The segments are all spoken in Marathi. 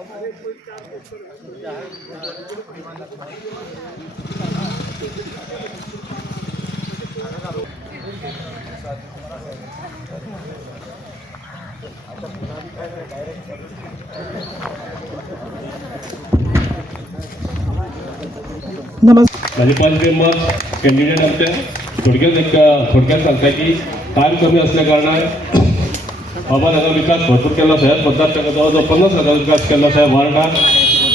माझे 5 मेंबर्स कॅन्डिडेट आमचे थोडक्यात सांगता की टायम कमी असल्या कारणान बाबा हांगा विकास भरपूर केला साहेब मतदारसंघात जवळ 50 हजार विकास केला साहेब वार्डात.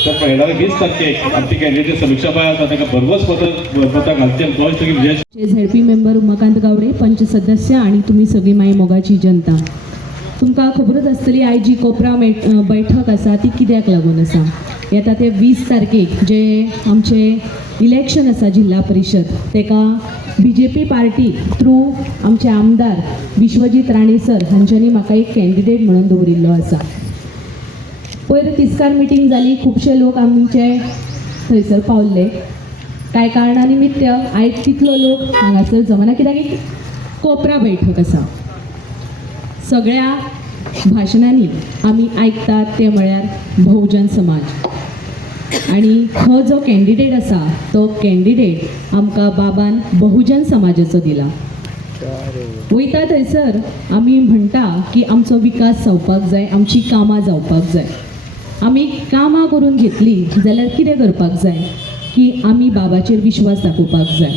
तर येणारे 20 तारखेक आमची कॅन्डिडेट समीक्षा बाय आसा ताका भरघोस मतां घालचे 2% विजय. झेडपी मेंबर उमाकांत गावडे, पंच सदस्य आणि तुम्ही सगळी माई मोगाची जनता. तुमकां खबरच आसतली आयज जी कोपरा बैठक आसा ती कित्याक लागून आसा. येता ते 20 तारखेक जे आमचे इलेक्शन आसा जिल्हा परिषद तेका BJP पार्टी थ्रू आमचे आमदार विश्वजीत राणे सर हांच्यांनी म्हाका एक कॅन्डिडेट म्हणून दवरिल्लो आसा. पयर तिस्कार मिटींग जाली, खुबशे लोक आमचे थंयसर पावल्ले. कांय कारणां निमित्त आयज तितलो लोक हांगासर जमना कित्याक एक कोपरा बैठक आसा. सगळ्या भाशणांनी आमी आयकतात ते म्हळ्यार बहुजन समाज आणि हो जो कॅन्डिडेट आसा तो कॅन्डिडेट आमकां बाबान बहुजन समाजाचो दिला. वयता थंयसर आमी म्हणटा की आमचो विकास जावपाक जाय, आमची कामां जावपाक जाय. आमी कामां करून घेतली जाल्यार कितें करपाक जाय की आमी बाबाचेर विश्वास दाखोवपाक जाय.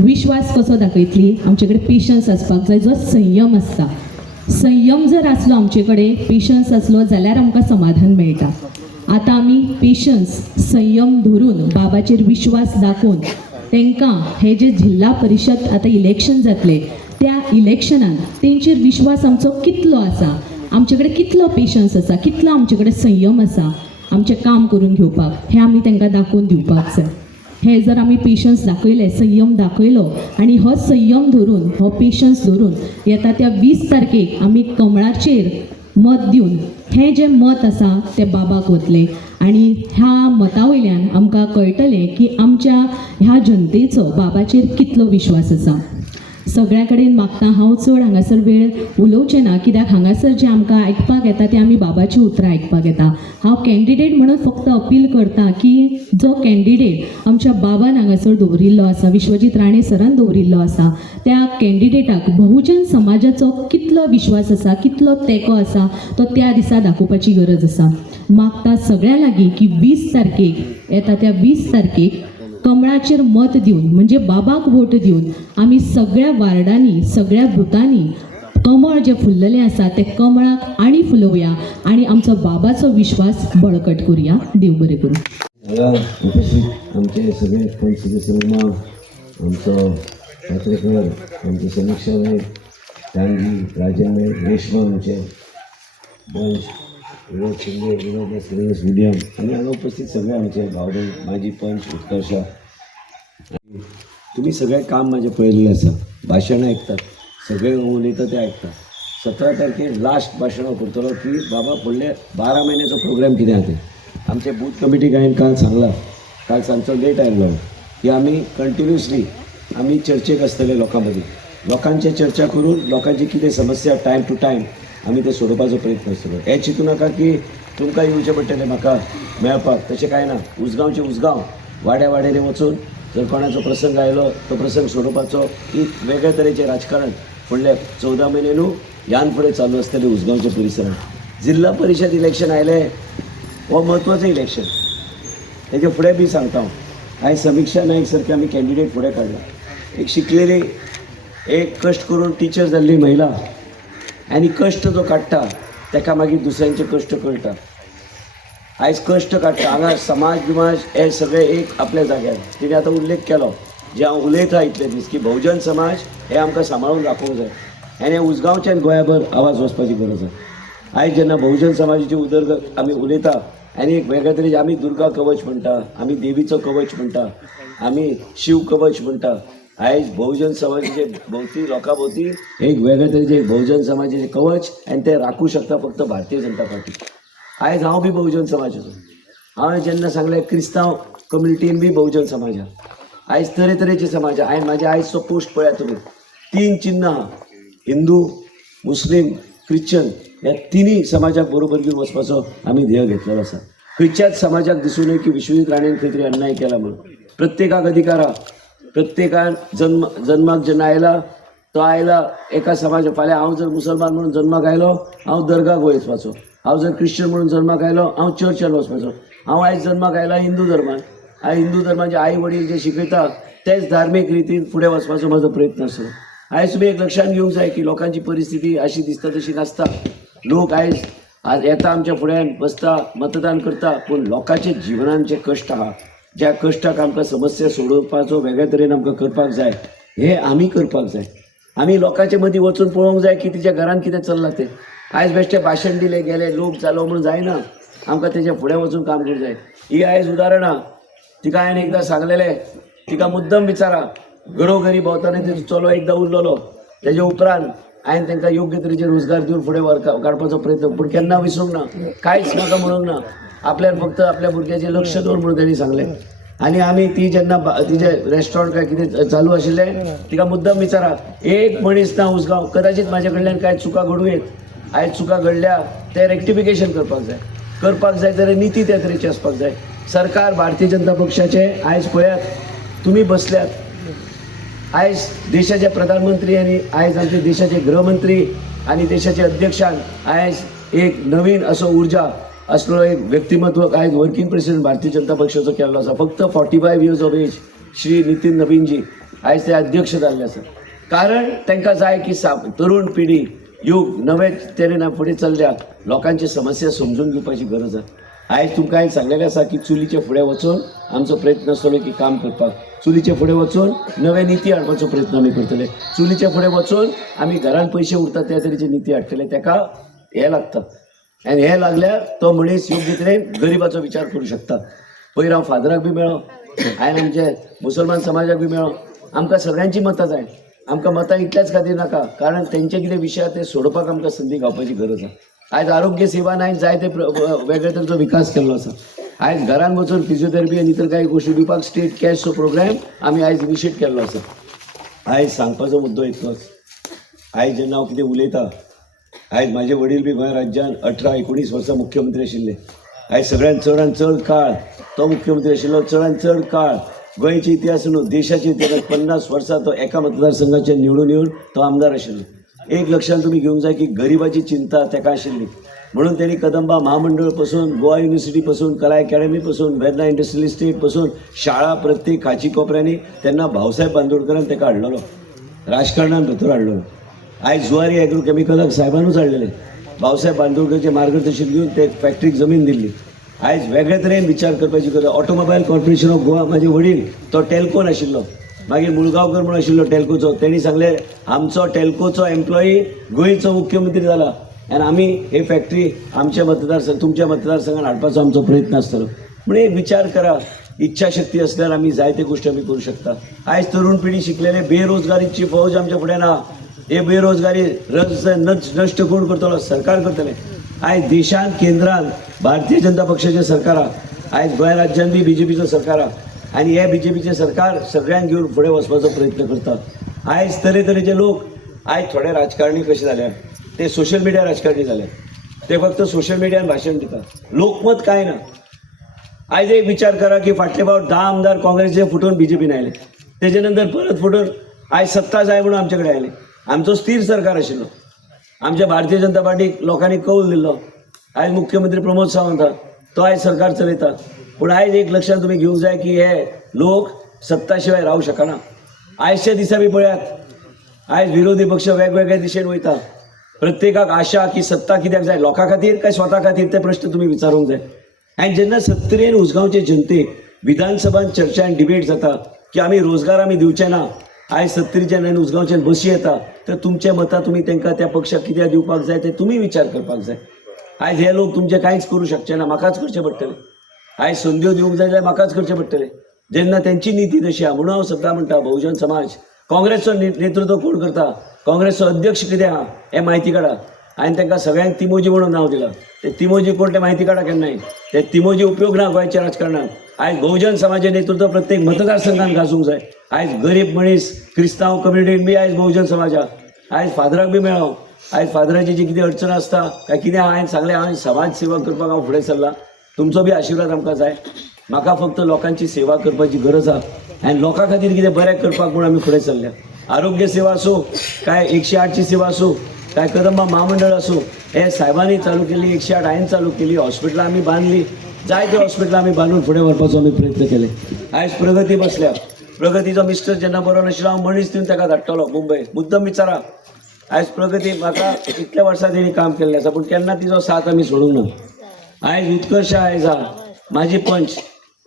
विश्वास कसो दाखयतली, आमचे कडेन पेशन्स आसपाक जाय, जो संयम आसता. संयम जर आसलो आमचे कडेन, पेशन्स आसलो जाल्यार आमकां समाधान मेळटा. आता आमी पेशन्स संयम धरून बाबाचेर विश्वास दाखोवन तांकां हे जे जिल्हा परिषद आतां इलेक्शन जातले त्या इलेक्शनान तेंचेर विश्वास आमचो कितलो आसा, आमचे कडेन कितलो पेशन्स आसा, कितलो आमचे कडेन संयम आसा आमचें काम करून घेवपाक, हें आमी तांकां दाखोवन दिवपाक जाय. हे जर आमी पेशन्स दाखयले, संयम दाखयलो आणि हो संयम धरून, हो पेशन्स धरून येता त्या 20 तारखेक आमी कमळाचेर मत दिवन हें जें मत आसा तें बाबाक वतलें आणि ह्या मता वयल्यान आमकां कळटलें की आमच्या ह्या जनतेचो बाबाचेर कितलो विश्वास आसा. सगळ्या कडेन मागता हांव चड हांगासर वेळ उलोवचें ना कित्याक हांगासर जें आमकां आयकपाक येता तें आमी बाबाची उतरां आयकपाक येता. हांव कॅन्डिडेट म्हणून फक्त अपील करता की जो कॅन्डिडेट आमच्या बाबान हांगासर दवरिल्लो आसा, विश्वजीत राणे सरान दवरिल्लो आसा, त्या कॅन्डिडेटाक बहुजन समाजाचो कितलो विश्वास आसा, कितलो तेंको आसा तो त्या दिसा दाखोवपाची गरज आसा. मागता सगळ्या लागीं की 20 तारखेक येता त्या 20 तारखेक कमळाचेर मत दिवन म्हणजे बाबाक वोट दिवन आमी सगळ्या वार्डांनी, सगळ्या बुथांनी कमळ जे फुल्लले आसा ते कमळाक आणि फुलोवया आणि आमचो बाबाचो विश्वास बळकट करूया. देव बरें करूं. उपस्थित आमचे सगळे पंच सदस्य, आमचो पत्रकार, आमचे समीक्षा नायक, टांगी, राजेंद्र, रेशमा, आमचे बंश, विनोद शिंदे, विनोद मिडियम आणि हांगा उपस्थित सगळे आमचे भावडे, माजी पंच, उत्कर्षा. तुम्ही सगळे काम माझे पळयल्लें आसा. भाशण आयकतात, सगळे उलयता ते आयकतात. 17 तारखेर लास्ट भाशण हांव करतलो की बाबा फुडले 12 म्हयन्याचो प्रोग्राम कितें आसा ते. आमचे बूथ कमिटीक हांवें काल सांगला, काल सांजचो लेट आयिल्लो की आमी कंटिन्युअसली आमी चर्चेक आसतले लोकां मदीं. लोकांचे चर्चा करून लोकांची कितें समस्या टायम टू टायम आमी ते सोडोवपाचो प्रयत्न आसतलो. हें चिंतू नाका की तुमकां येवचें पडटलें म्हाका मेळपाक, तशें कांय ना. उसगांवचे उसगांव, वाड्या वाड्यानी वचून जर कोणाचो प्रसंग आयलो तो प्रसंग सोडोवपाचो ही वेगळ्या तरेचें राजकारण फुडले 14 म्हयने न्हू ह्यान फुडें चालू आसतलें उसगांवच्या परिसरांत. जिल्हा परिशद इलेक्शन आयलें हो म्हत्वाचें इलेक्शन. तेजे फुडें बी सांगता हांव. हांवें समीक्षा नायक सारके आमी कॅन्डिडेट फुडें काडला. एक शिकलेली, एक कश्ट करून टिचर जाल्ली महिला आनी कश्ट जो काडटा ताका मागीर दुसऱ्यांचे कश्ट कळटा. आयज कश्ट काडटा हांगा समाज बिमाज हे सगळे एक आपल्या जाग्यार. तिणें आतां उल्लेख केलो जे हांव उलयता इतले दीस की बहुजन समाज हे आमकां सांबाळून राखूंक जाय आनी हे उसगांवच्यान गोंयाभर आवाज वचपाची गरज आसा. आयज जेन्ना बहुजन समाजाची उदरगत आमी उलयता आनी एक वेगळ्या तरेचे आमी दुर्गा कवच म्हणटा, आमी देवीचो कवच म्हणटा, आमी शिव कवच म्हणटा. आयज बहुजन समाजाचे भोवती लोकां भोवती एक वेगळ्या तरेचे बहुजन समाजाचे कवच आनी ते राखूं शकता फक्त भारतीय जनता पार्टी. आयज हांव बी बहुजन समाजाचो. हांवें जेन्ना सांगलें क्रिस्तांव कम्युनिटीन बी बहुजन समाज आहा. आयज तरेतरेचे समाज आहा. हांवें म्हाजे आयजचो पोस्ट पळयात तुमी. 3 चिन्ह आहा, हिंदू, मुस्लीम, क्रिश्चन ह्या तिन्ही समाजाक बरोबर घेवन वचपाचो आमी ध्येय घेतलेलो आसा. खंयच्याच समाजाक दिसूं नये की विश्वजीत राणेन खंय तरी अन्याय केला म्हणून. प्रत्येकाक अधिकार आहा. प्रत्येकान जन्माक जेन्ना आयला तो आयला एका समाज. फाल्यां हांव जर मुसलमान म्हणून जन्माक आयलो हांव दर्गाक वचपाचो. हांव जर क्रिश्चन म्हणून जन्माक आयलो हांव चर्चान वचपाचो. हांव आयज जन्माक आयला हिंदू धर्मान. हिंदू धर्माचे आई वडील जे शिकयता तेच धार्मीक रितीन फुडें वचपाचो म्हजो प्रयत्न आसलो. आयज तुमी एक लक्षात घेवंक जाय की लोकांची परिस्थिती अशी दिसता तशी नासता. लोक आयज येता आमच्या फुड्यान बसता मतदान करता पूण लोकांचे जिवनान जे कश्ट आहा ज्या कश्टाक आमकां समस्या सोडोवपाचो वेगळ्या तरेन आमकां करपाक जाय हे आमी करपाक जाय. आमी लोकांचे मदीं वचून पळोवंक जाय की तिच्या घरान कितें चल्लां तें. आयज बेश्टे भाशण दिलें गेले लोक जालो म्हणून जायना. आमकां तेच्या फुडें वचून काम करूंक जाय. ही आयज उदाहरणां. तिका हांवें एकदां सांगलेलें तिका मुद्दम विचारा घरोघरी भोंवताना तिचो चलो एकदां उरलेलो. तेजे उपरांत हांवें तांकां योग्य तरेचे रोजगार दिवन फुडें काडपाचो प्रयत्न पूण केन्ना विसरूंक ना. कांयच म्हाका म्हणूंक ना. आपल्यार फक्त आपल्या भुरग्याचें लक्ष दवर म्हणून तांणी सांगलें. आनी आमी ती जेन्ना तिजे रेस्टॉरंट काय कितें चालू आशिल्लें तिका मुद्दम विचारा एक मनीस ना उसगांव कदाचित म्हाजे कडल्यान कांय चुका घडूं येत. आयज चुका घडल्या ते रेक्टिफिकेशन करपाक जाय जाल्यार नीती त्या तरेची आसपाक जाय. सरकार भारतीय जनता पक्षाचे आयज पळयात तुमी बसल्यात. आयज देशाचे प्रधानमंत्री आनी आयज आमचे देशाचे गृहमंत्री आनी देशाचे अध्यक्षान आयज एक नवीन असो उर्जा असलो एक व्यक्तिमत्व आयज वर्किंग प्रेसिडेंट भारतीय जनता पक्षाचो केल्लो आसा. फक्त 45 years of age Shri Nitin Naveenji आयज ते अध्यक्ष जाल्ले आसा. कारण तांकां जाय की तरुण पिढी युग नवे तरेन फुडें चल्ल्या लोकांची समस्या समजून घेवपाची गरज आसा. आयज तुमकां हांवें सांगलेलें आसा की चुलीचे फुडें वचून आमचो प्रयत्न आसतलो की काम करपाक. चुलीचे फुडें वचून नवे निती हाडपाचो प्रयत्न आमी करतले. चुलीचे फुडें वचून आमी घरान पयशे उरतात त्या तरेची निती हाडटले. ताका हें लागता आनी हें लागल्यार तो मनीस योग्य तरेन गरिबाचो विचार करूं शकता. पयर हांव फादराक बी मेळ्ळो. हांवें आमचे मुसलमान समाजाक बी मेळ्ळो. आमकां सगळ्यांची मतां जाय. आमकां मतां इतल्याच खातीर नाका कारण तेंचे कितें विशय ते सोडोवपाक आमकां संदी गावपाची गरज आसा. आयज आरोग्य सेवान हांवें जायते वेगळे तरेचो विकास केल्लो आसा. आयज घरान वचून फिजिओथेरपी आनी इतर कांय गोश्टी दिवपाक स्टेट कॅशचो प्रोग्राम आमी आयज इनिशिएट केल्लो आसा. आयज सांगपाचो मुद्दो इतलोच. आयज जेन्ना हांव कितें उलयतां आयज म्हाजे वडील बी गोंय राज्यान 18-19 वर्सां मुख्यमंत्री आशिल्ले. आयज सगळ्यान चडान चड काळ तो मुख्यमंत्री आशिल्लो. चडान चड काळ गोंयच्या इतिहासान देशाच्या इतिहासात 50 वर्सां तो एका मतदारसंघाचे निवडून येवन तो आमदार आशिल्लो. एक लक्षात तुमी घेवंक जाय की गरिबाची चिंता ताका आशिल्ली म्हणून त्यांनी कदंबा महामंडळ पासून गोवा युनिव्हर्सिटी पासून कला अकॅडमी पासून वेर्ना इंडस्ट्रियल इस्टेट पासून शाळा प्रत्येक खाची कोपऱ्यांनी तेन्ना भाऊसाहेब बांदोडकरान ताका हाडलेलो. राजकारणान भितर हाडलेलो. आयज जुवारी एग्रोकेमिकलाक साहेबानूच हाडलेले. भाऊसाहेब बांदोडकरचे मार्गदर्शन घेवन ते फॅक्टरीक जमीन दिल्ली. आयज वेगळे तरेन विचार करपाची गरज. ऑटोमोबायल कॉर्पोरेशन ऑफ गोवा म्हाजे वडील तो टॅल्कोन आशिल्लो. मागीर मुळगांवकर म्हणून आशिल्लो टॅल्कोचो. तेणी सांगले आमचो टॅल्कोचो एम्प्लॉई गोंयचो मुख्यमंत्री जाला आनी आमी हे फॅक्टरी आमच्या मतदारसंघ तुमच्या मतदारसंघात हाडपाचो आमचो प्रयत्न आसतलो. म्हणून एक विचार करा. इच्छाशक्ती असल्यार आमी जायते गोश्टी आमी करूं शकता. आयज तरुण पिढी शिकलेले बेरोजगारीची फौज आमच्या फुडें ना. हे बेरोजगारी नश्ट कोण करतलो? सरकार करतले. आयज देशांत केंद्रांत भारतीय जनता पक्षाचें सरकार आहा. आयज गोंय राज्यान बी BJPचो सरकार आहा आनी हे BJPचें सरकार सगळ्यांक घेवन फुडें वचपाचो प्रयत्न करता. आयज तरेतरेचे लोक आयज थोडे राजकारणी कशे जाले ते सोशल मिडिया राजकारणी जाले. ते फक्त सोशल मिडियान भाशण दितात. लोकमत कांय ना. आयज एक विचार करा की फाटले फावट 10 आमदार काँग्रेसचे फुटून BJPन आयले. तेजे नंतर परत फुटून आयज सत्ता जाय म्हणून आमचे कडेन आयले. आमचो स्थिर सरकार आशिल्लो. आमच्या भारतीय जनता पार्टीक लोकांनी कौल दिल्लो. आयज मुख्यमंत्री प्रमोद सावंत तो आयज सरकार चलयता. पूण आयज एक लक्षात तुमी घेवंक जाय की हे लोक सत्ता शिवाय रावूं शकना. आयजच्या दिसा बी पळयात आयज विरोधी पक्ष वेगवेगळ्या दिशेन वयता. प्रत्येकाक आशा की सत्ता कित्याक जाय लोकां खातीर काय स्वता खातीर ते प्रश्न तुमी विचारूंक जाय. आनी जेन्ना 70 उसगांवचे जनतेक विधानसभान चर्चा आनी डिबेट जाता की आमी रोजगार आमी दिवचे ना. आयज 70 उसगांवच्यान बसी येता तर तुमचे मतां तुमी तांकां त्या पक्षाक कित्याक दिवपाक जाय ते तुमी विचार करपाक जाय. आयज हे लोक तुमचे कांयच करूं शकचे ना. म्हाकाच करचें पडटलें. आयज संद्यो दिवंक जाय जाल्यार म्हाकाच करचें पडटलें जेन्ना तेंची नीती तशी आहा. म्हणून हांव सद्दां म्हणटा बहुजन समाज काँग्रेसचो नेतृत्व कोण करता काँग्रेसचो अध्यक्ष कितें आहा हें म्हायती काडा. हांवें तांकां सगळ्यांक तिमोजी म्हणून नांव दिलां. ते तिमोजी कोण ते म्हायती काडा केन्नाय. ते तिमोजी उपयोग ना गोंयच्या राजकारणात. आयज बहुजन समाजाचें नेतृत्व प्रत्येक मतदारसंघान गाजूंक जाय. आयज गरीब मनीस क्रिस्तांव कम्युनिटीन बी आयज बहुजन समाज आहा. आयज फादराक बी मेळ्ळो. आयज फादराची जी कितें अडचण आसता काय कितें हांवें सांगलें हांवें समाज सेवा करपाक हांव फुडें सरला. तुमचो बी आशिर्वाद आमकां जाय. म्हाका फक्त लोकांची सेवा करपाची गरज आहा आनी लोकां खातीर कितें बरें करपाक म्हणून आमी फुडें सरल्या. आरोग्य सेवा आसूं काय 108ची सेवा आसूं काय कदंबा महामंडळ आसूं, हे साहेबांनी चालू केली, 108 हांवें चालू केली, हॉस्पिटलां आमी बांदली, जायते हॉस्पिटलां आमी बांदून फुडें व्हरपाचो आमी प्रयत्न केले. आयज प्रगती बसल्या. प्रगतीचो मिस्टर जेन्ना बरो नाशिल्लो हांव मनीस दिवन ताका धाडटलो मुंबय. मुद्दम विचारा. आयज प्रगती म्हाका इतल्या वर्सां तेणी काम केल्लें आसा पूण केन्ना तिचो साथ आमी सोडूंक ना. आयज उत्कर्श आयज आहा म्हाजी पंच,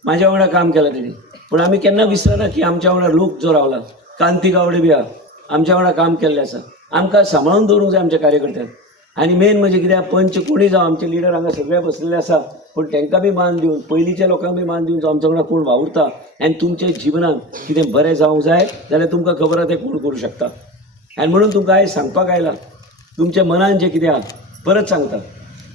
म्हाज्या वांगडा काम केलां तेणी, पूण आमी केन्ना विसरना की आमच्या वांगडा लोक जो रावला. कांती गावडे बी आहा, आमच्या वांगडा काम केल्लें आसा. आमकां सांबाळून दवरूंक जाय आमच्या कार्यकर्त्यांक. आनी मेन म्हणजे कित्याक पंच कोणी जावं, आमचे लिडर हांगा सगळे बसलेले आसा, पूण तांकां बी मान दिवन, पयलींच्या लोकांक बी मान दिवन जो आमच्या वांगडा कोण वावुरता आनी तुमच्या जिवनांत कितें बरें जावंक जाय जाल्यार तुमकां खबर आहा तें कोण करूं शकता. आनी म्हणून तुमकां आयज सांगपाक आयलां, तुमच्या मनान जें कितें आहा परत सांगता,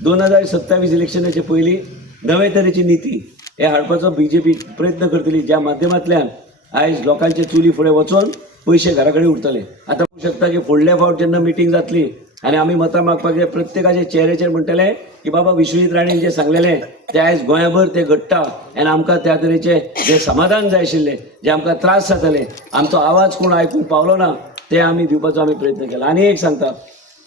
2027 इलेक्शनाचे पयलीं नवे तरेची नीती हे हाडपाचो BJP प्रयत्न करतली, ज्या माध्यमांतल्यान आयज लोकांचे चुली फुडें वचोन पयशे घरा कडेन उरतले. आतां पळोवंक शकता की फुडल्या फावट जेन्ना मिटींग जातली आनी आमी मतां मागपाक प्रत्येकाच्या चेहऱ्याचेर म्हणटले की बाबा विश्वजीत राणेन जें सांगलेलें तें आयज गोंयभर तें घडटा आनी आमकां त्या तरेचें जें समाधान जाय आशिल्लें, जे आमकां त्रास जाताले, आमचो आवाज कोण आयकूंक पावलो ना, ते आमी दिवपाचो आमी प्रयत्न केला. आनी एक सांगता,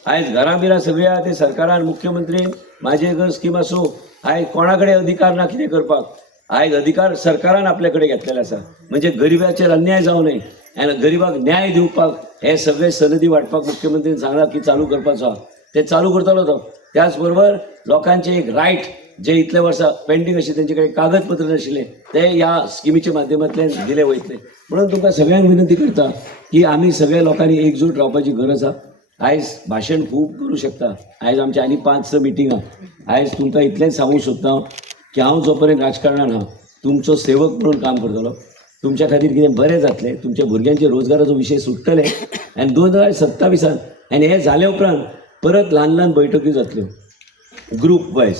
आयज घरां बिरां सगळीं आहा ते सरकारान, मुख्यमंत्रीन म्हाजे घर स्कीम आसूं, आयज कोणा कडेन अधिकार ना कितें करपाक. आयज अधिकार सरकारान आपल्या कडेन घेतलेले आसा. म्हणजे गरिबाचेर अन्याय जावं न्हय आनी गरिबाक न्याय दिवपाक हे सगळे सनदी वाटपाक मुख्यमंत्रीन सांगला की चालू करपाचो आहा. ते चालू करतलो तो. त्याच बरोबर लोकांचे एक रायट जे इतल्या वर्सां पेंडींग आशिल्ले, तेंचे कडेन कागदपत्र नाशिल्ले, ते ह्या स्किमीच्या माध्यमांतल्यान दिले वयतले. म्हणून तुमकां सगळ्यांक विनंती करता की आमी सगळ्या लोकांनी एकजूट रावपाची गरज आहा. आयज भाशण खूब करूं शकता. आयज आमची आनी 5-6 मिटिंगां. आयज तुमकां इतलेंच सांगूंक सोदता की हांव जो पर्यंत राजकारणान आहा तुमचो सेवक म्हणून काम करतलो. तुमच्या खातीर कितें बरें जातलें, तुमच्या भुरग्यांचे रोजगाराचो विशय सुट्टले आनी 2027 आनी हे जाले उपरांत परत ल्हान ल्हान बैठकी जातल्यो ग्रूप वायज.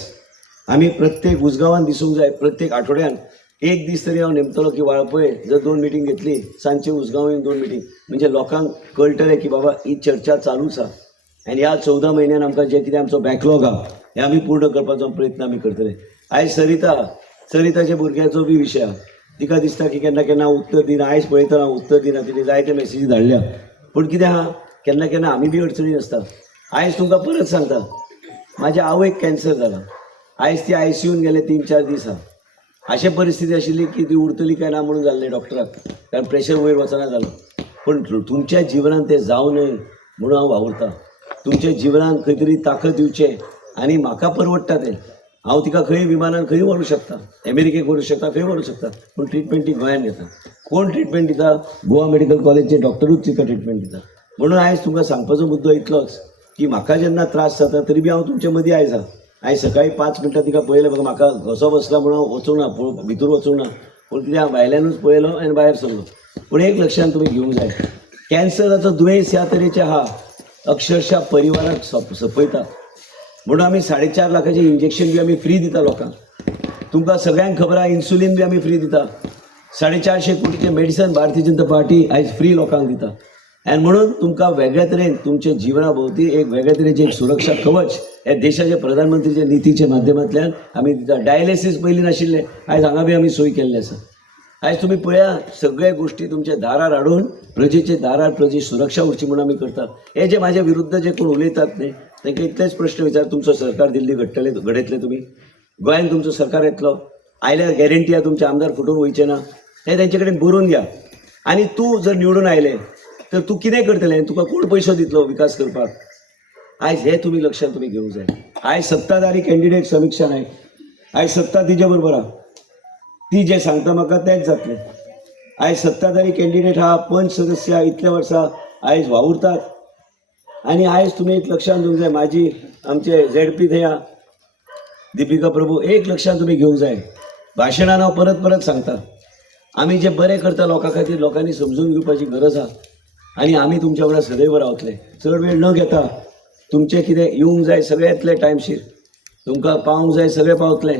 आमी प्रत्येक उसगांवान दिसूंक जाय, प्रत्येक आठवड्यान एक दीस तरी हांव नेमतलो की वाळपय जर 2 मिटींग घेतली, सांजचे उसगांव 2 मिटींग, म्हणजे लोकांक कळटलें की बाबा ही चर्चा चालूच आहा. आनी ह्या 14 म्हयन्यान आमकां जें कितें आमचो बॅकलॉग आहा हे आमी पूर्ण करपाचो प्रयत्न आमी करतले. आयज सरिताच्या भुरग्याचो बी विशय आहा. तिका दिसता की केन्ना केन्ना उत्तर दिना. आयज पळयता हांव उत्तर दिना, तिणें जायते मॅसेजी धाडल्या, पूण कितें आहा केन्ना केन्ना आमी बी अडचणीन आसता. आयज तुमकां परत सांगता, म्हाज्या आवयक कॅन्सर जाला. आयज ती ICUन गेले 3-4 दीस आहा. अशें परिस्थिती आशिल्ली की ती उरतली काय ना म्हणून जाल्लें डॉक्टराक, कारण प्रेशर वयर वचना जालो. पूण तुमच्या जिवनांत तें जावं न्हय म्हणून हांव वावुरता. तुमच्या जिवनांत खंय तरी ताकद दिवचें आनी म्हाका परवडटा तें. हांव तिका खंय विमानान खंय व्हरूंक शकता, अमेरिकेक व्हरूंक शकता, खंय व्हरूंक शकता, पूण ट्रिटमेंट ती गोंयांत घेता. कोण ट्रिटमेंट दिता? गोवा मेडिकल कॉलेजचे डॉक्टरूच तिका ट्रिटमेंट दिता. म्हणून आयज तुमकां सांगपाचो मुद्दो इतलोच की म्हाका जेन्ना त्रास जाता तरी बी हांव तुमचे मदीं आयज आहा. आयज सकाळीं 5 मिनटां तिका पळयलें, म्हाका घसो बसला म्हणून हांव वचूंक ना, भितर वचूंक ना, पूण कितें हांव भायल्यानूच पळयलो आनी भायर सरलो. पूण एक लक्षांत तुमी घेवंक जाय, कॅन्सराचो दुयेंस ह्या तरेचे आहा अक्षरशः परिवाराक सपयता. म्हणून आमी 4.5 लाखाचें इंजेक्शन बी आमी फ्री दिता लोकांक. तुमकां सगळ्यांक खबर आहा इन्सुलीन बी आमी फ्री दिता. 450 कोटीचें मेडिसन भारतीय जनता पार्टी आयज फ्री लोकांक दिता. आनी म्हणून तुमकां वेगळ्या तरेन तुमच्या जिवना भोंवती एक वेगळ्या तरेचें एक सुरक्षा कवच हे देशाचे प्रधानमंत्रीच्या नितीच्या माध्यमांतल्यान आमी दिता. डायलिसीस पयलीं नाशिल्लें, आयज हांगा बी आमी सोय केल्ली आसा. आयज तुमी पळया सगळे गोश्टी तुमच्या दारार हाडून प्रजेचे दारार प्रजेची सुरक्षा उरची म्हणून आमी करता. हे जे म्हाज्या विरुद्ध जे कोण उलयतात न्ही तांकां इतलेच प्रश्न विचार, तुमचो सरकार दिल्ली घडयतले तुमी? गोंयांत तुमचो सरकार येतलो? आयल्यार गॅरंटी आहा तुमचे आमदार फुटून वयचे ना, हें तेंचे कडेन बरोवन घ्या. आनी तूं जर निवडून आयलें तर तूं कितें करतलें? तुका कोण पयसो दितलो विकास करपाक? आयज हे तुमी लक्षांत तुमी घेवंक जाय. आयज सत्ताधारी कॅन्डिडेट समीक्षा नायक, आयज सत्ता तिजे बरोबर आहा, ती जें सांगता म्हाका तेंच जातलें. आयज सत्ताधारी कॅन्डिडेट आहा, पंच सदस्य इतल्या वर्सां आयज वावुरतात. आनी आयज तुमी एक लक्षांत घेवंक जाय, म्हाजी आमचे ZP थंय आहा दिपिका प्रभू, एक लक्षांत तुमी घेवंक जाय. भाशणान हांव परत परत सांगता, आमी जें बरें करता लोकां खातीर लोकांनी समजून घेवपाची गरज आहा. आनी आमी तुमच्या वांगडा सदैव रावतले. चड वेळ न घेता तुमचें कितें येवंक जाय सगळें येतलें टायमशीर, तुमकां पावंक जाय सगळें पावतलें.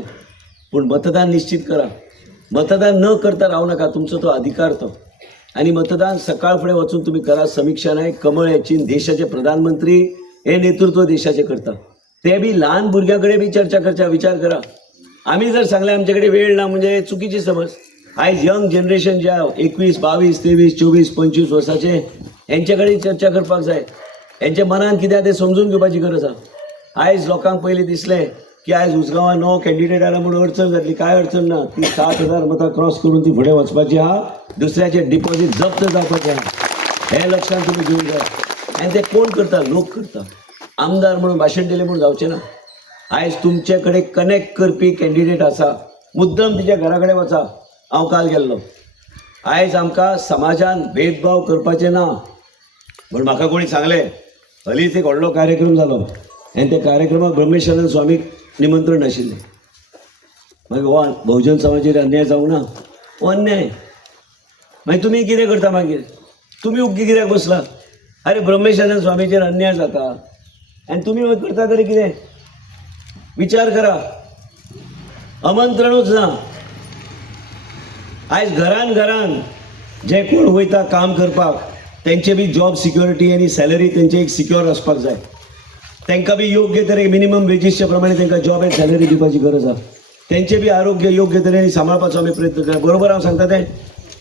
पूण मतदान निश्चित करा. मतदान न करता रावू नाका, तुमचो तो अधिकार तो. आनी मतदान सकाळ फुडें वचून तुमी करा. समीक्षा नायक, कमळ याचीन, देशाचे प्रधानमंत्री हे नेतृत्व देशाचे करता ते बी लहान भुरग्याकडे बी चर्चा करच्या विचार करा. आम्ही जर सांगले आमच्याकडे वेळ ना म्हणजे चुकीची समज. आयज यंग जनरेशन ज्या 21, 22, 23, 24, 25 वर्साचे यांच्याकडे चर्चा करपाक जाय. यांच्या मनात कितें ते समजून घेवपाची गरज आहा. आयज लोकांक पयलीं दिसलें की आयज उसगांवां नो कॅन्डिडेट आला म्हणून अडचण जातली. काय अडचण ना, ती 7,000 मतां क्रॉस करून ती फुडें वचपाची आहा. दुसऱ्याचे डिपॉझिट जप्त जावपाचें आहा. हे लक्षांत तुमी घेवंक जाय. आनी ते कोण करता? लोक करता. आमदार म्हणून भाशण दिलें म्हणून जावचें ना. आयज तुमचे कडेन कनेक्ट करपी कॅन्डिडेट आसा, मुद्दम तिच्या घरा कडेन वचा. हांव काल गेल्लो. आयज आमकां समाजान भेदभाव करपाचें ना म्हण म्हाका कोणी सांगलें. हालींच एक व्हडलो कार्यक्रम जालो आनी त्या कार्यक्रमाक ब्रह्मेशानंद स्वामीक निमंत्रण आशिल्लें. मागीर हो बहुजन समाजाचेर अन्याय जावंक ना. हो अन्याय. मागीर तुमी कितें करता? मागीर तुमी उग्गी कित्याक बसला? अरे ब्रह्मेशानंद स्वामीचेर अन्याय जाता आनी तुमी करता तरी कितें? विचार करा. आमंत्रणूच ना. आयज घरान घरान जे कोण वयता काम करपाक तेंचे बी जॉब सिक्युरिटी आनी सॅलरी तेंचे एक सिक्युअर आसपाक जाय. तांकां बी योग्य तरेन मिनिमम वेजीसच्या प्रमाणे तांकां जॉब एंड सॅलरी दिवपाची गरज आहा. तेंचे बी आरोग्य योग्य तरेन सांबाळपाचो आमी प्रयत्न करा. बरोबर हांव सांगता तें.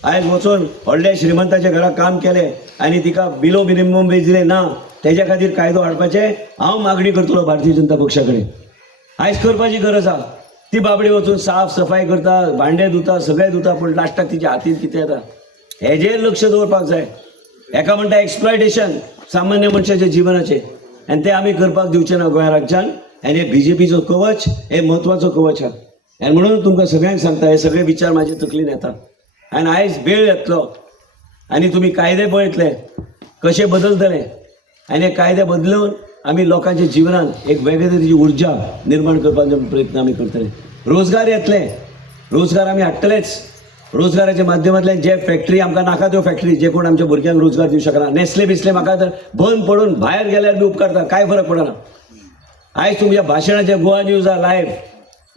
आयज वचून व्हडल्या श्रीमंताच्या घरा काम केलें आनी तिका बिलो मिनिमम वेज दिलें ना, तेज्या खातीर कायदो हाडपाचें हांव मागणी करतलो भारतीय जनता पक्षा कडेन. आयज करपाची गरज आहा. ती बाबडी वचून साफ सफाई करता, भांडे धुता, सगळें धुता, पूण लास्टाक तिच्या हातीन कितें येता हेजेर लक्ष दवरपाक जाय. एका म्हणटा एक्सप्लॉयटेशन सामान्य मनशाच्या जिवनाचें, आनी तें आमी करपाक दिवचें ना गोंय राज्यान. आनी हे BJPचो कवच हे म्हत्वाचो कवच आहा. आनी म्हणून तुमकां सगळ्यांक सांगता, हे सगळे विचार म्हाजे तकलेन येता. आनी आयज वेळ येतलो आनी तुमी कायदे पळयतले कशे बदलतले आनी हे कायदे बदलून आमी लोकांच्या जिवनात एक वेगळे तरेची उर्जा निर्माण करपाचो प्रयत्न आमी करतले. रोजगार येतले, रोजगार आमी हाडटलेच. रोजगाराच्या माध्यमांतल्यान जे फॅक्टरी आमकां नाका त्यो फॅक्टरी जे कोण आमच्या भुरग्यांक रोजगार दिवंक शकना. नेस्ले बिस्ले म्हाका तर बंद पडून भायर गेल्यार बी उपकारता, कांय फरक पडना. आयज तुमच्या भाशणाचे गोवा न्यूज आहा लायव्ह.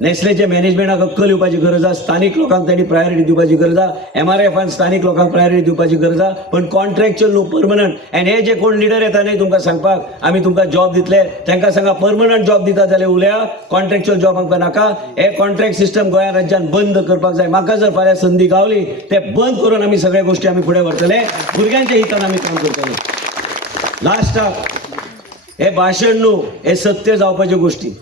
नेस्लेचे मॅनेजमेंटाक अक्कल येवपाची गरज आहा. स्थानीक लोकांक तांणी प्रायोरिटी दिवपाची गरज आहा. MRFान स्थानीक लोकांक प्रायोरिटी दिवपाची गरज आहा. पण कॉन्ट्रॅक्च्युअल न्हू, परमनंट. आनी हे जे कोण लिडर येता न्हय तुमकां सांगपाक आमी तुमकां जॉब दितले, तांकां सांगा परमनंट जॉब दिता जाल्यार उलया. कॉन्ट्रॅक्च्युअल जॉब आमकां नाका. हे कॉन्ट्रॅक्ट सिस्टम गोंया राज्यान बंद करपाक जाय. म्हाका जर फाल्यां संदी गावली ते बंद करून आमी सगळे गोश्टी आमी फुडें व्हरतले. भुरग्यांच्या हितान आमी काम करतले. लास्टाक हे भाशण न्हू, हे सत्य जावपाच्यो गोश्टी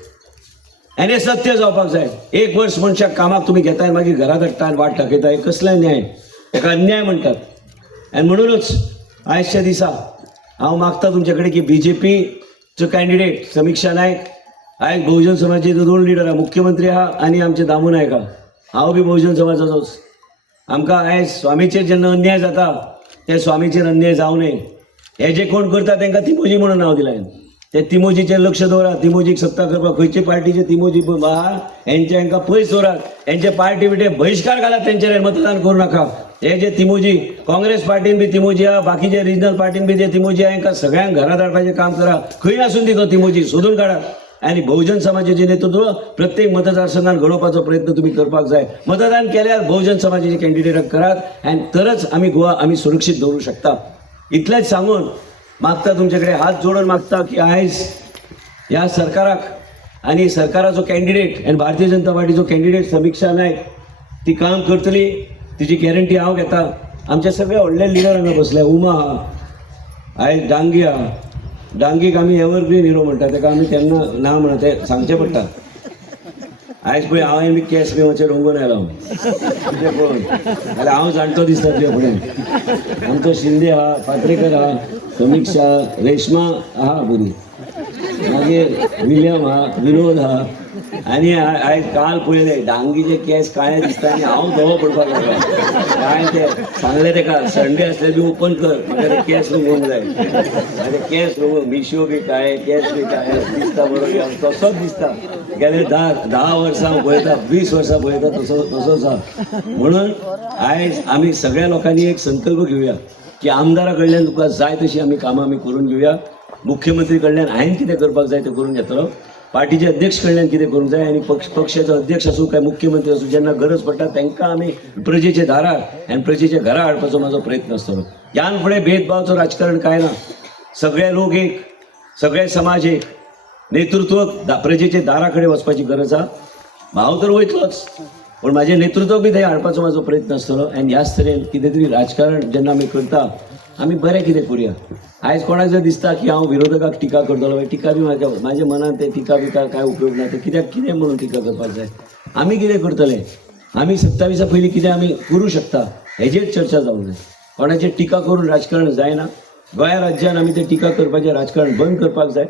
आनी हे सत्य जावपाक जाय. 1 वर्स मनशाक कामाक तुमी घेताय मागीर घरा धाडटा आनी वाट दाखयता, हे कसले न्याय? ताका अन्याय म्हणटात. आनी म्हणूनच आयजच्या दिसा हांव मागता तुमचे कडेन की BJPचो कॅन्डिडेट समीक्षा नायक, आयज बहुजन समाजाचे 2 लिडर आहा, मुख्यमंत्री आहा आनी आमचे दामू नायक आहा. हांव बी बहुजन समाजाचोच. आमकां आयज स्वामीचेर जेन्ना अन्याय जाता ते स्वामीचेर अन्याय जावं न्हय. हे जे कोण करता तांकां तिमोजी म्हणून नांव दिलां. ते तिमोजीचेर लक्ष दवरा. तिमोजीक सत्ता करपाक खंयचे पार्टीचे तिमोजी आहा हेंचे हांकां पयस दवरात. हेंचे पार्टी बिटे बहिष्कार घालात, तेंचेर मतदान करूं नाका. हे जे तिमोजी काँग्रेस पार्टीन बी तिमोजी आहा, बाकीचे रिजनल पार्टीन बी जे तिमोजी आहा, हांकां सगळ्यांक घरा धाडपाचें काम करा. खंय आसून दी तो तिमोजी सोदून काडात. आनी बहुजन समाजाचे नेतृत्व प्रत्येक मतदारसंघात घडोवपाचो प्रयत्न तुम्ही करपाक जाय. मतदान केल्यार बहुजन समाजाचे कॅन्डिडेटाक करात आनी तरच आमी गोवा आमी सुरक्षीत दवरूं शकता. इतलेंच सांगून मागता तुमचे कडेन हात जोडून मागता की आयज ह्या सरकाराक आनी सरकाराचो कॅन्डिडेट आनी भारतीय जनता पार्टीचो कॅन्डिडेट समीक्षा नायक ती काम करतली, तिची गॅरंटी हांव घेता. आमचे सगळे व्हडले लिडर हांगा बसले. उमा आहा, आयज डांगी आहा. डांगीक आमी एवरग्रीन हिरो म्हणटा, ताका आमी केन्ना ना म्हणा तें सांगचें पडटा. आयज पळय हांवें बी केस बी मातशें रंगून आयलो कितें पळोवन, जाल्यार हांव जाणटो दिसता तुजे फुडें. आमचो शिंदे आहा, पात्रेकर आहा, समीक्षा, रेश्मा आहा बरी, मागीर विलियम आहा, विनोद आहा. आनी आयज काल पळयलें डांगीचे केस काळे दिसता आनी हांव धवो पडपाक लागलो. काय ते सांगलें ताका संडे आसल्यार बी ओपन कर, म्हाका ते केस रंगोवंक जाय. आनी केस रंगोवन मिशो बी काळे, केस बी काळे दिसता बरोबर, तसोच दिसता. गेले 10 वर्सां हांव पळयता, 20 वर्सां पळयता तसोच आहा. म्हणून आयज आमी सगळ्या लोकांनी एक संकल्प घेवया की आमदारा कडल्यान तुका जाय तशी आमी कामां आमी करून घेवया. मुख्यमंत्री कडल्यान हांवें कितें करपाक जाय तें करून घेतलो. पार्टीचे अध्यक्ष कडल्यान कितें करूंक जाय आनी पक्षाचो अध्यक्ष आसूं काय मुख्यमंत्री आसूं, जेन्ना गरज पडटा तांकां आमी प्रजेचे दारार आनी प्रजेच्या घरा हाडपाचो म्हाजो प्रयत्न आसतलो. ह्यान फुडें भेदभावाचो राजकारण कांय ना. सगळे लोक एक. सगळे समाज एक नेतृत्व प्रजेचे दाराकडे वचपाची गरज आहा. हांव तर वयतलोच, पण माझे नेतृत्व बी थंय हाडपाचो म्हाजो प्रयत्न आसतलो. आनी ह्याच तरेन कितें तरी राजकारण जेन्ना आमी करता आमी बरें कितें करुया. आयज कोणाक जर दिसता की हांव विरोधकाक टिका करतलो, टिका बी म्हाज्या मनान ते टिका बिका काय उपयोग ना. ते कित्याक कितें म्हणून टिका करपाक जाय. आमी कितें करतले, आमी 27 पयलीं कितें आमी करूं शकता हेजेर चर्चा जावंक जाय. कोणाचेर टिका करून राजकारण जायना. गोंया राज्यान आमी तें टिका करपाचें राजकारण बंद करपाक जाय.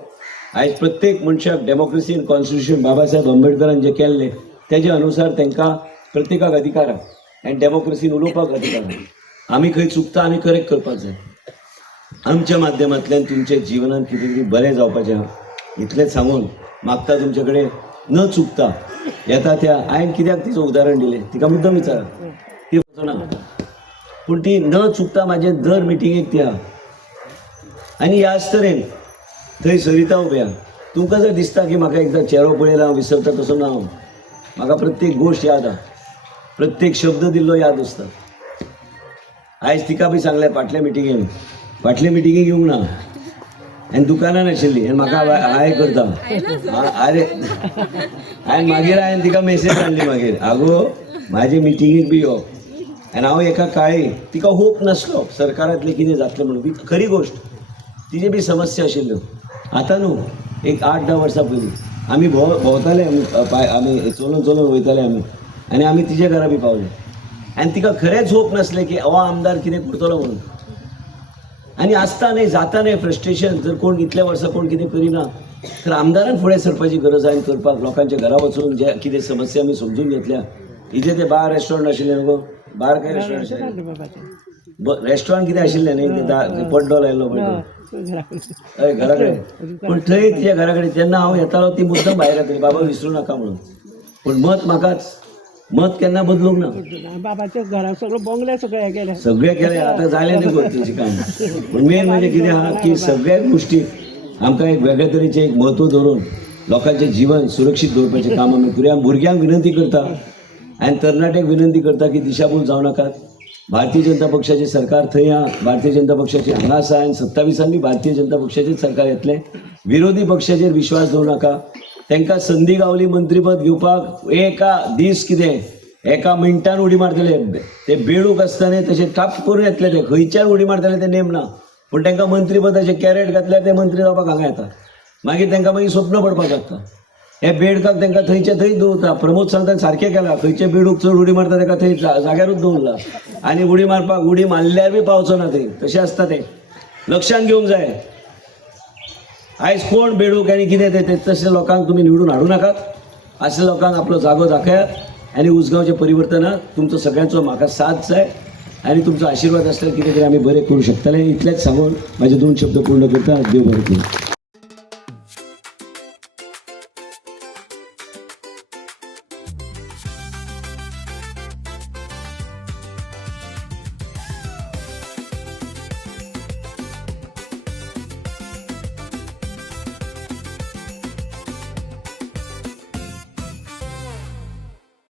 आयज प्रत्येक मनशाक डेमोक्रेसी आनी कॉन्स्टिट्यूशन बाबासाहेब आंबेडकरान जें केल्लें तेजे अनुसार तांकां प्रत्येकाक अधिकार आहा आनी डेमोक्रेसीन उलोवपाक अधिकार आहा. आमी खंय चुकता आमी करेक्ट करपाक जाय. आमच्या माध्यमांतल्यान तुमच्या जिवनांत कितें तरी बरें जावपाचें आहा इतलेंच सांगून मागता तुमचे कडेन न चुकता येता त्या हांवें कित्याक तिचें उदाहरण दिलें तिका मुद्दम विचारा ती वचना, पूण ती न चुकता म्हाजे दर मिटिंगेक ती आहा. आनी ह्याच तरेन थंय सरिता उबी आहा. तुमकां जर दिसता की म्हाका एकदां चेहरो पळयला हांव विसरता, तसो ना. हांव म्हाका प्रत्येक गोश्ट याद आहा, प्रत्येक शब्द दिल्लो याद आसता. आयज तिका बी सांगलें फाटल्या मिटिंगेक येवंक ना आनी दुकानान आशिल्ली आनी म्हाका हाय करता. अरे हांवें मागीर तिका मेसेज धाडली मागीर, आगो म्हाजे मिटिंगेक बी यो. आनी हांव एका काळी तिका होप नासलो सरकारांतलें कितें जातलें म्हणून. खरी गोश्ट तिजे बी समस्या आशिल्ल्यो. आतां न्हू एक 8-10 वर्सां पयलीं आमी भोंवताले, आमी चलून वयताले आनी आमी तिजे घरा बी पावले. आनी तिका खरेंच होप नासलें की हो आमदार कितें करतलो म्हणून. आनी आसता न्ही जाता न्ही फ्रस्ट्रेशन. जर कोण इतल्या वर्सां कोण कितें करिना तर आमदारान फुडें सरपाची गरज आहा. करपाक लोकांच्या घरा वचून जे कितें समस्या आमी समजून घेतल्या. हिजे ते बार रेस्टॉरंट आशिल्लें न्हू, बार काय रेस्टॉरंट आशिल्लें, रेस्टॉरंट कितें आशिल्लें न्ही, पड्डो लायल्लो हय घरा कडेन. पूण थंय तिच्या घरा कडेन जेन्ना हांव येतालो ती मुद्दम भायर येताली बाबा विसरूं नाका म्हणून. पूण मत म्हाकाच, मत केन्ना बदलूंक ना. बाबाच्या घरात सगळं बंगले सगळे केले आतां जालें न्ही तेजें काम. पूण मेन म्हणजे कितें आहा की सगळ्या गोश्टी आमकां एक वेगळ्या तरेचें एक म्हत्व धरून लोकांचें जीवन सुरक्षीत दवरपाचें काम आमी करुया. भुरग्यांक विनंती करता आनी तरणाट्यांक विनंती करता की दिशाभूल जावं नाकात. भारतीय जनता पक्षाचें सरकार थंय आहा, भारतीय जनता पक्षाचें हांगा आसा आनी 27 भारतीय जनता पक्षाचें सरकार येतलें. विरोधी पक्षाचेर विश्वास दवरूं नाका. तांकां संदी गावली मंत्रीपद घेवपाक, एका दीस कितें एका मिनटान उडी मारतले. ते बेडूक आसतना तशें टाप करून येतले. ते खंयच्यान उडी मारतले ते नेम ना. पूण तांकां मंत्रीपदाचें कॅरेट घातल्यार ते मंत्री जावपाक हांगा येता. मागीर तांकां मागीर स्वप्न पडपाक लागता. हे बेडकाक तांकां थंयच्या थंय दवरता. प्रमोद सांगता सारकें केलां. खंयचे बेडूक चड उडी मारता ताका थंय जाग्यारूच दवरला. आनी उडी मारपाक उडी मारल्यार बी पावचो ना थंय. तशें आसता तें लक्षांत घेवंक जाय. आयज कोण बेडूक आनी कितें ते तशें लोकांक तुमी निवडून हाडूं नाकात. असल्या लोकांक आपलो जागो दाखयात आनी उसगांवच्या परिवर्तनाक तुमचो सगळ्यांचो म्हाका साथ जाय आनी तुमचो आशिर्वाद आसल्यार कितें तरी आमी बरें करूं शकतले. इतलेंच सांगून म्हाजे 2 शब्द पूर्ण करता. देव बरें करूं.